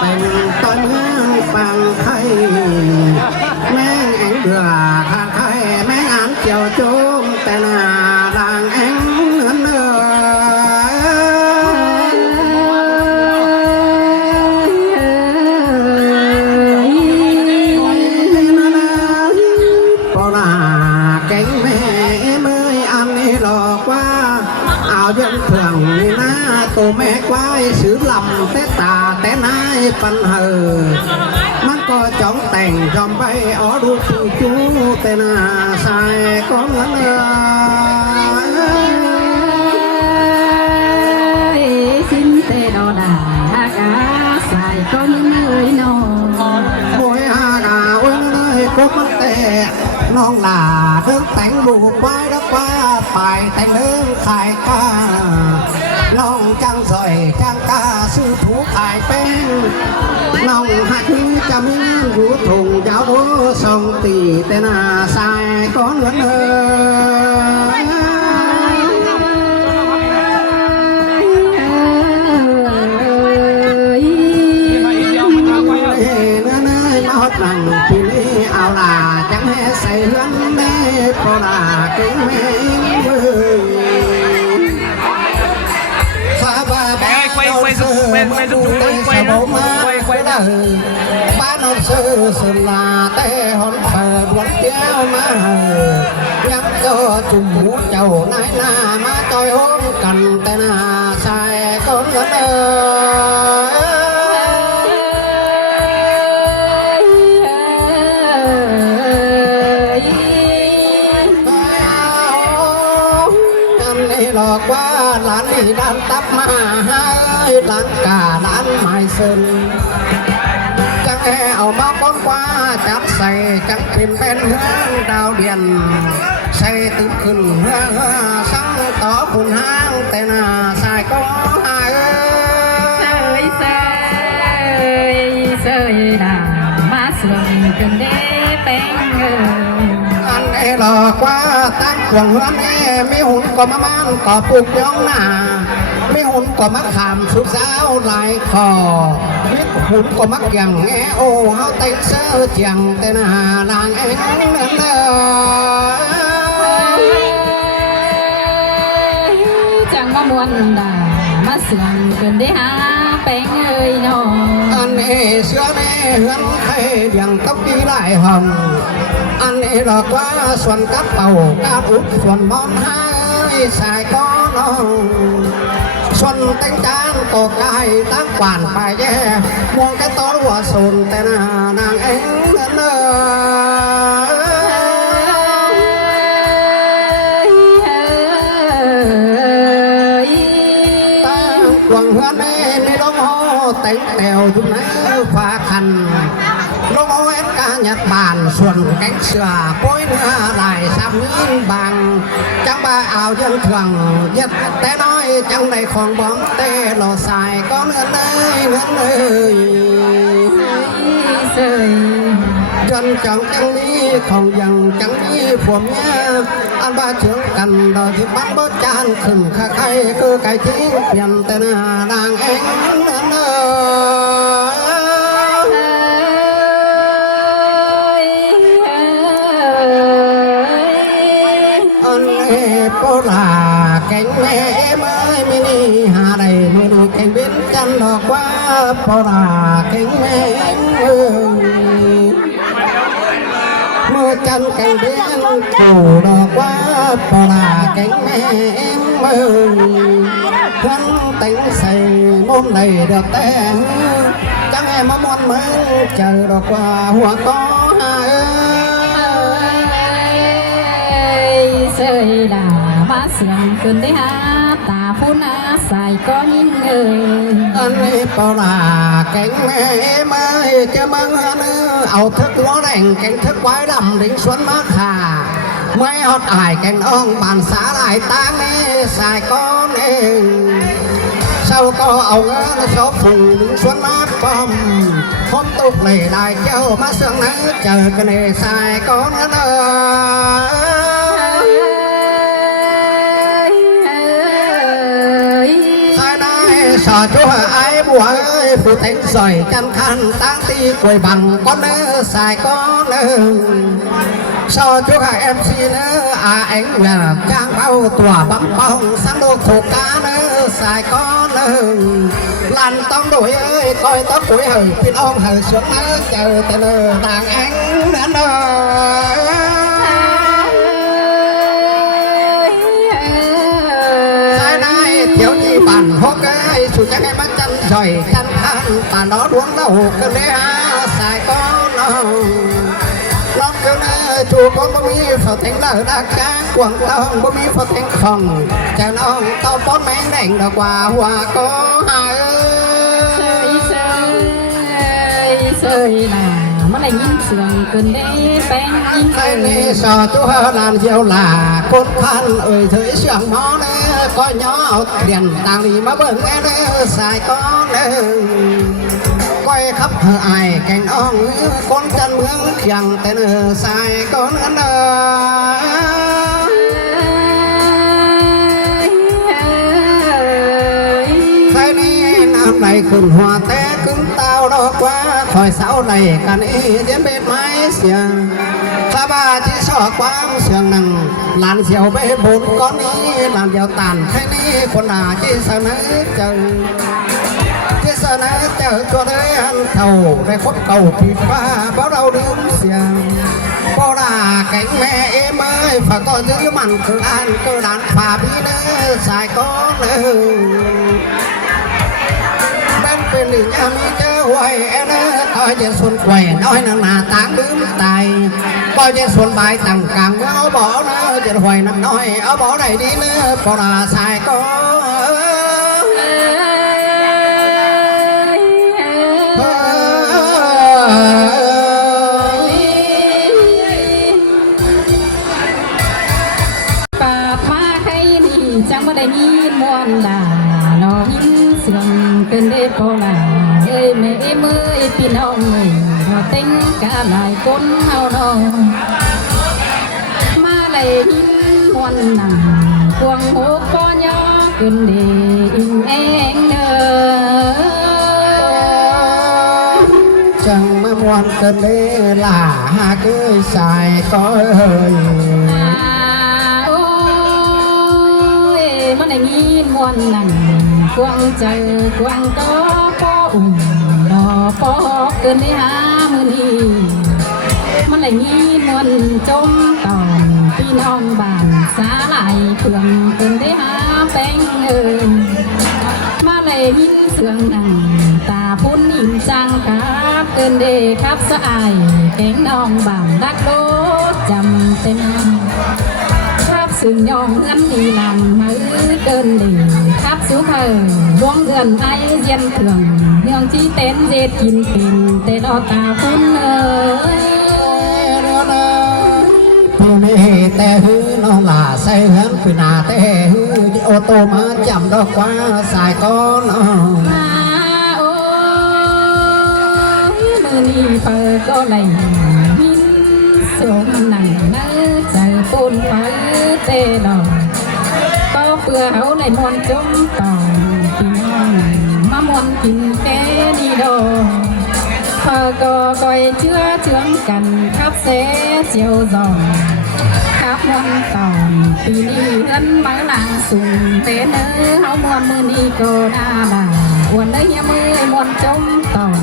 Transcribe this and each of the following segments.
เป็นต้นฟังไทยแม่งแองเดือข้างไทยแม่งอ่านเกี่ยวจุ้มแต่หน้าร่างแองเหนือเนื้อปราแกงแม่เมื่อยอันนี้หลอกว่าเอาเยังเถื่องนี่นะตัวแม่ควายซื้อลำแต่ตาแต่นายปันเหอมันก็จ้องแต่งจอมไปอ๋อดูจูจูแต่หน้าใส่ก็เหมือนxin tê đò đà ha cá xài có những người nọ โวยฮากาเว้นเลยก็มันแต่น้องหลาเดินแต่งลูกไว้รักว่าไปแต่งเดินขายกาน้องจังสอยจังกาซื้อถูขายเป็นน้องหักจะมีอยู่ถุงยาวสองตีแต่หน้าใส่ก็เหมือนเดิมrằng thì đi ao là chẳng hề say lắm đấy có là cái mấy người xa ba ba quay đời ba non sơ sơ là tê hòn phở quấn kéo má nhắm cho chùm mũ chầu nái na má tôi hôn cần tê na sai con ngấtหลอกว่าหลานนี่ด้านตับมาให้หลานกาหลานไม้เส้นจังแอเอามาป้อนกว่าจับใส่จังเป็นเฮืองดาวเดียนใส่ตึกขึ้นเฮืองสังต่อคุณห้างแต่หน้าสายก็หายเสยด่ามาสวมกันได้เป็นอันหลอกว่าตั้งขวงเฮือนมีหุ่นก็มามันก็ปลูกย่องหน้ามีหุ่นก็มาขามสุดสาวลายคอมีหุ่นก็มักอย่างโอ้เฮาเต้นเสื้อเจียงแต่หน้านางนั่นจังมามวนด่ามาเสื่อมกันได้หาเป็นเอ้ยน้องอันเสื้อแม่เฮือนไทยอย่างต้องดีหลายห้องอันหลอกว่าส่วนกับเป่ากาบุกส่วนมอนให้สายก้อนส่วนแต่งจานตกไก่ตั้งกวานไปแย่มองแค่ต้นหัวส่วนแต่นานางเอ็งเดินตั้งกวางเฮือนในลมโฮแต่งแถวอยู่ในฟ้าคันลมโฮเอ็นกาหยัดบานส่วนแกงเสือโป้ยเนื้อลายซ้ำนี้บางจังบ้าเอายังเถื่องยัดแต่น้อยจังในของบ้องเตะหล่อสายก็เงินเลยเสยจนจังนี้ของยังจังนี้ผมเนี่ยอันบ้าเชื่อกันดอกที่บัดบ่จานขึ้นข้าใครคือไก่ทิ้งเปลี่ยนแต่หน้านางเองนั่นโปลาแกงแม่ไม่มีหาใดไม่ดูแกงบินกันดอกว่าโปลาแกงแม่เมื่อจันแกงบินถูดอกว่าโปลาแกงแม่วันแต่งใส่มุมในดอกแต่งจังแอมมอนเมืองเจอดอกว่าหัวก้อนเสยด่ามาเสื่อมกันได้หาตาผู้น่าใส่ก็ยิ่งอันนี้เปล่าแกงแม่ไม่จะมังเอาthức quá đènแกงthức quái đầm đến xuân mát hà mấy hót ảiแกงông bàn xá lại tang xài con sau có ông nó số phùng đến xuân mát bom hôm tục này lại châu má sương nắng chờ cái này xài con sai nay sò chúa ai bùa ơi phụ thánh giỏi chăn khăn tang ti quầy bằng con nơ xài con nơ sò chúa em xin nơ anh là trang bao tòa bấm bông sáng đô khổ cá nơ xài con nơ làn tông đuổi ơi coi tóc tuổi hời tin ông hời xuống nơ chờ tên nơ đàn anh đến nơ thiếu nhi bản hốt cái chủ chắc em bắt chân rồi chân than và nó đuống đầu cơn đế xài con lót kêu nè chủ con bố mi phật thánh lỡ đã cá quảng tông bố mi phật thánh phòng chờ nó tao bón mén đành đã qua hòa có hai sơi là mà lại nhìn sườn cơn đế bén cái này sò chú hơ làm diệu là con khăn ơi thấy sườn mó nè có nhỏ đèn tàng đi mà bưng nghe nè xài con nè quay khắp hờ ai cành ong con chân mướn chẳng tên xài con nè cái này năm này khẩn hòa té cứng tao đó quá khỏi sáu này cần ý đến bên mái xiềng ta ba chỉ sợ quang xiềng nằng làn diều bê bốn con ý làm diều tàn thế ní con là chỉ sợ nó chờ chỉ sợ nó chờ cho đấy ăn thầu để khuất cầu thì ba báo đâu đứng xiềng bao là cánh mẹ em ơi phải có giữ mặn cứ ăn cơ đàn phà bí nữa xài con nữa bên đường nhà mi chớ hoài em coi trên xuân quẻ nói là táng đứa tài coi trên xuân bài tặng càng có bỏ nó trên hoài nằm nói ở bỏ này đi nữa bỏ là xài có bà pha khay đi chẳng có đây nhìn muôn là nó nhìn sườn cơn đế cô là ơi mẹ em ơi pin ông ơi nó tính cả lại con hao nó mà lại nhìn muôn nằm quăng hố có nhỏ cơn đế in em ơi chẳng mà muôn cơn đế là hai cái xài có hơi mà này nhìn muôn nằm quăng chờ quăng có nó có cơn đi há mưa đi mà lại nhìn muôn trong tòn pin ông bàn xá lại thường cơn đi há bánh ơi mà lại nhìn sương nằm ta phun nhìn trang khắp cơn đi khắp xã ai cánh ông bàn đắc đốt chầm tên sương nhong ngắn đi làm mới đơn đi khắp xuống hờ buông gần ai dân thường nhong chi tên dệt chín tiền tên đó ta phun ơi nè tè hư nó là xe hấn phi nà tè hư ô tô mà chậm đó quá xài con mưa đi phơi có lành min xuống nặng nỡ chờ phun phơi tê đỏ có vừa hấu này muôn chúng tòn tìm mà muôn tìm kế đi đồ phờ có coi chưa chướng cần khắp xế chiều giòn khắp muôn tòn tì đi gân má làng sùng tế nữ hấu muôn mưa đi cô đa bà uốn đấy nhà mươi muôn chúng tòn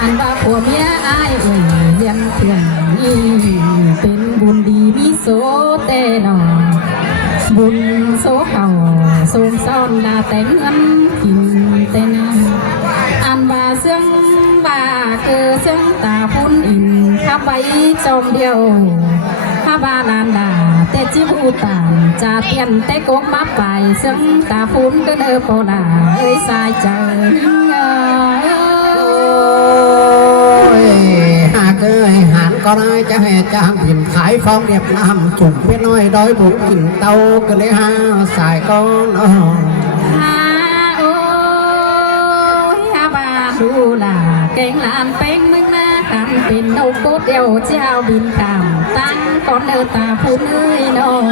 anh ba của mía ai ơi dân thường đi tên buồn đi bí số tê đỏ buồn số khẩu xôn son là tánh ngắm kìm tên anh bà xương bà cơ xương ta phun in khắp bấy trong điều khắp ba làn đà tê chip u tàn trà tiền tê cố bắp bài xương ta phun cứ nơ cô là ơi sai trời hà cơ hàn con ai cha hè cha tìm khải phong đẹp nam chủng biết nói đói bụng kìm tàu cứ lấy ha xài con bà đu là kén là ăn bánh mưng na cam pin đâu cốt đeo trao bình cảm tăng con nơ ta phun ơi nó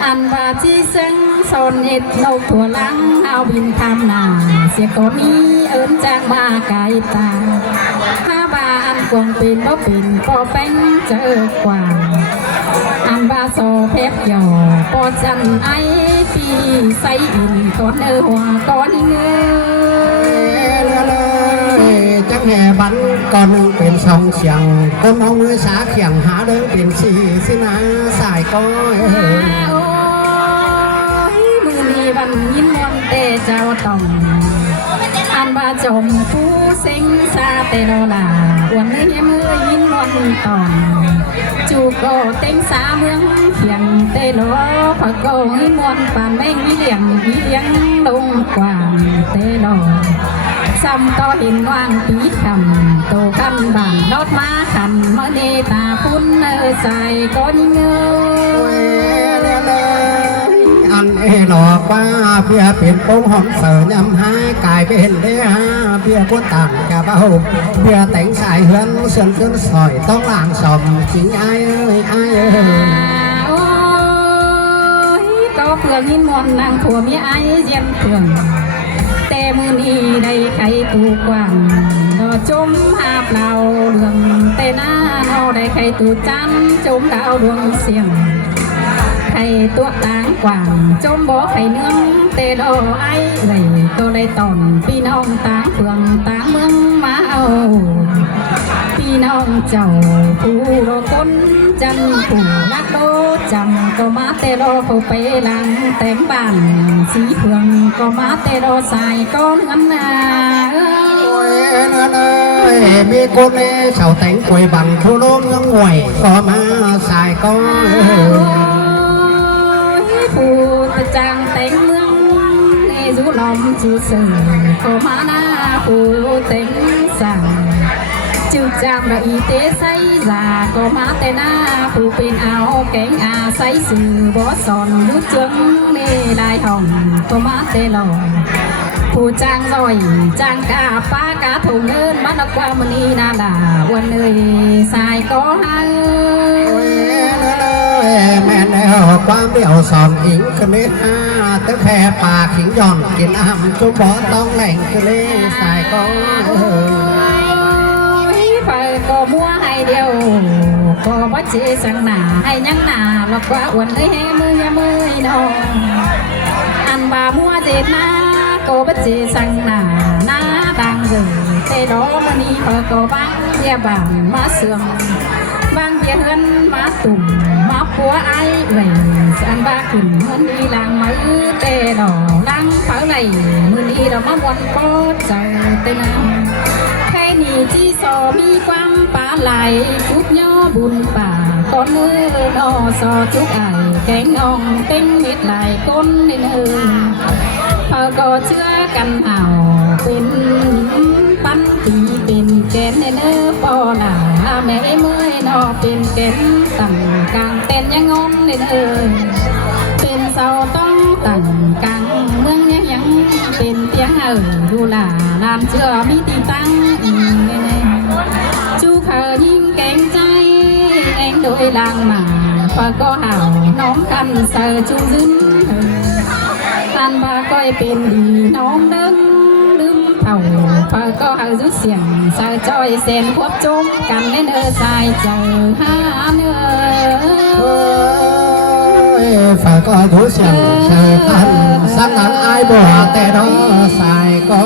ăn và chi sinh son ít nâu thua lắng ao bin tham nà sẽ có ní ơn trang ba cái ta ha ba ăn quần pin bó pin có bánh chở quàng ăn ba so phép giò có chân ấy thì say in con ơ hoa con chắc nghe bắn conเป็นสองเสียงก็มองมือสาเขียงหาเดินเป็นสี่สินะสายก้อย มือนี้วันยินมนเตเจ้าต้องอันบาจมผู้เซ็งซาเตโนลาวันนี้มือยินมนตอนจูโกเต็งสาเมืองเขียงเตโลพะโกยินมนปานแม่งเลี้ยงลงกว่างเตโลซ้ำต่อเห็นว่างปีคำโตกันบานรถมาขันเมื่อเนตาพุ่นใส่ก้อนเงย อันเอหลอกว่าเพียเป็นปงหอมเสือยำหากายเป็นเด้ฮะเพียคนต่างกับเอาเพียแต่งสายเฮือนเสื่อมขึ้นสอยต้องหลางสมจริงไอ้เอ้ยไอ้เอ้ย โอ้ยก็เพื่อยินมนนางผัวมีไอ้เยี่ยมเพื่อนแต่มือนี้ได้ใครตูกว่างดอจมหาเปล่าเรื่องแต่หน้าเราได้ใครตูจันจมดาวดวงเสียงใครตัวต่างกว่างจมบ่ใครเนื้อเตโดไอ้เลยตัวได้ตอนพี่น้องต่างเพื่องต่างเมืองมาเอาพี่น้องเจ้าผู้รอคนจันผู้รักโดจำก็มาเตโดเขาไปหลังแต่งบ้านสีเพื่องก็มาเตโดใส่ก้อนน้ำนา มีคนเล่ชาวแต่งกวยบังผู้โลกเมืองหวยก็มาสายก็ ผู้ตะจางแต่งเมืองในรูลมจูเสือก็มาหน้าผู้แต่งสั่งจูจามระอีเตใส่ยาก็มาแต่หน้าผู้เป็นเอาแกงอาใส่สื่อบอสอนยุดจึงในได้ห้องก็มาแต่หลงผู้จ้างลอยจ้างกาป้ากาถุงเงินมันกว่ามันนี่นาดาวันเลยสายก็ให้ แม่แนวความเดี่ยวสอนอิงคืนนี้ตึกแค่ปากขิงย่อนกินอ้ำจุบอต้องแหล่งคืนนี้สายก็ ไปก็มัวให้เดียวก็วัดเจสังหนาให้ยังหนาหลอกว่าอ้วนได้แห้มือยามือน้องอันบามัวเจ็ดนาก็วัดเจสังหนาหน้าดังเลยแต่ดอกมันนี่พอก็บังเบียบางมาเสื่อมบางเบียเฮือนมาตุ่มมาปัวไอ้เลยอันบาขึ้นมันดีลางมือแต่ดอกลังเผาไหลมือนี้เรามาวนก็ใจเต็มนี่ที่สอมีความป่าไหลทุกย่อบุญป่าก้อนเนื้อนอสอทุกไอแกงอ่องเต็งเม็ดไหลก้นในเนื้อพอก็เชื่อกันเอาเป็นปั้นตีเป็นแกนในเนื้อปอหนาแม่เมื่อยนอเป็นแกนต่างกลางเต้นยังงอนในเนื้อเป็นเสาต้องต่างกลางเมืองยังเป็นเตียงดูหลาลานเชื่อมีตีตั้งchú khờ nhìn kém trai anh đôi làng mà và có hảo nóm khăn sờ chú dính anh ba coi bên đi nóm đứng đứng thầu và có hảo rút xiềng sờ trôi sen khuất trốn cầm lên ơ dài chờ ha phải có rút xiềng sờ khăn sáng nắng ai bỏแต่đó xài có